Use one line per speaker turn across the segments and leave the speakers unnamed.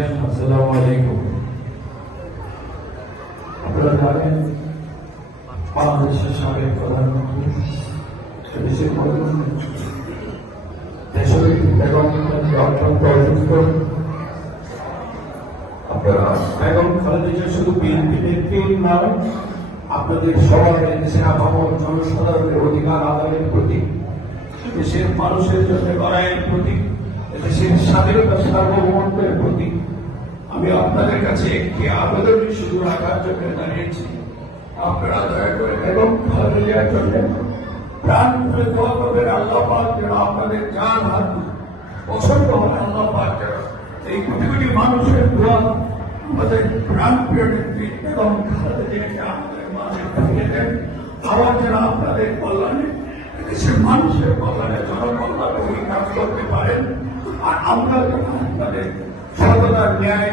President আসসালামু আলাইকুম। আপনারা জানেন, বাংলাদেশের সাবেক প্রধানমন্ত্রী দেশের প্রধানমন্ত্রী দেশের বেগম খালেদা অত্যন্ত অসুস্থ। আপনারা বেগম খালেদা শুধু বিএনপি নেত্রী নয়, আপনাদের সবার দেশের আবহাওয়া জনসাধারণের অধিকার আদায়ের প্রতীক। দেশের মানুষের জন্য লড়াইয়ের প্রতীক দেশের স্বাধীনতা সার্বভৌমত্বের প্রতীক। আমি আপনাদের কাছে একটি আবেদন শুধু রাখার জন্য দাঁড়িয়েছি আপনারা দয়া করে এবং খালেদা জিয়ার জন্য প্রাণ খুলে দোয়া করবেন। আল্লাহ পাক যেন আপনাদের জান হাত পছন্দ হয়। আল্লাহ পাক যেন এই কোটি কোটি মানুষের দোয়া আমাদের প্রাণ প্রিয় নেত্রী এবং খালেদা আমাদের মাঝে ফিরিয়ে দেন। আবার যেন আপনাদের কল্যাণে দেশের মানুষের কল্যাণে জনকল্যাণে কাজ করতে পারেন। আর আমরা যেন আপনাদের সততার ন্যায়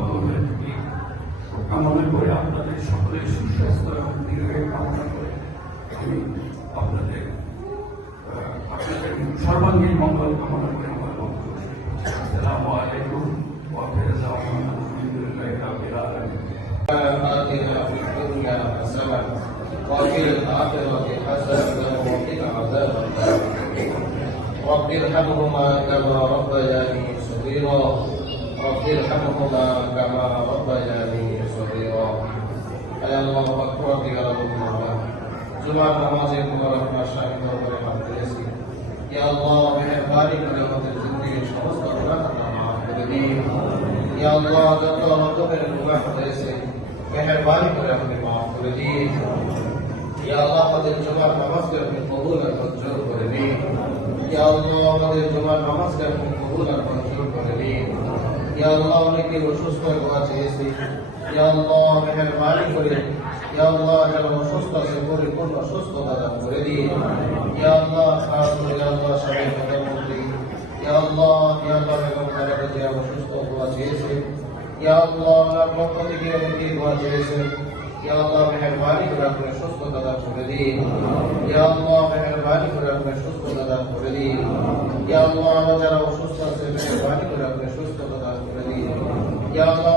করবেন এই কামনা করে আপনাদের সকলের সুস্বাস্থ্য এবং দীর্ঘায়ু কামনা করে আমি আপনাদের আহ, আপনাদের সর্বাঙ্গীন মঙ্গল কামনা করে আমার বক্তব্য শেষ করছি। আসসালামু আলাইকুম ওয়া রাহমাতুল্লাহি আলহামদুলিল্লাহি রাব্বিল আলামিন
آتنا في الدنيا حسنة وفي الآخرة حسنة وقنا عذاب النار رب ارحمهما كما ربياني صغيرا رب ارحمهما كما ربياني صغيرا أي الله أكبر يا رب العالمين জুমার নামাজে তোমার আপনার স্বামী দরবারে হাত দিয়েছি ইয়া আল্লাহ মেহরবানি করে আমাদের জিন্দগির সমস্ত গুনাহ মাফ করে দিন ইয়া আল্লাহ যত রকমের গুনাহ হয়েছে মেহরবানি করে আমাদের মাফ করে দিন ইয়া আল্লাহ আমাদের জুমার নামাজকে আপনি কবুল আর মঞ্জুর করে দিন ইয়া আল্লাহ আমাদের জুমার নামাজকে আপনি কবুল আর মঞ্জুর করে দিন ইয়া আল্লাহ অনেকে অসুস্থ হয়ে দোয়া চেয়েছি ইয়া আল্লাহ মেহরবানি করে ইয়া আল্লাহ যারা অসুস্থ আছে পরিপূর্ণ সুস্থতা দান করে দিন ইয়া আল্লাহ খাস করে ইয়া আল্লাহ সবাই প্রধানমন্ত্রী ইয়া আল্লাহ ইয়া আল্লাহ বেগম খালেদা জিয়া অসুস্থ দোয়া চেয়েছে ইয়া আল্লাহ ওনার পক্ষ থেকে অনেকে দোয়া চেয়েছে ইয়া আল্লাহ মেহরবানি করে আপনি সুস্থতা দান করে দিন ইয়া আল্লাহ মেহরবানি করে আপনি সুস্থতা দান করে দিন ইয়া আল্লাহ আমরা যারা অসুস্থ আছে মেহরবানি করে আপনি সুস্থতা দান করে দিন ইয়া আল্লাহ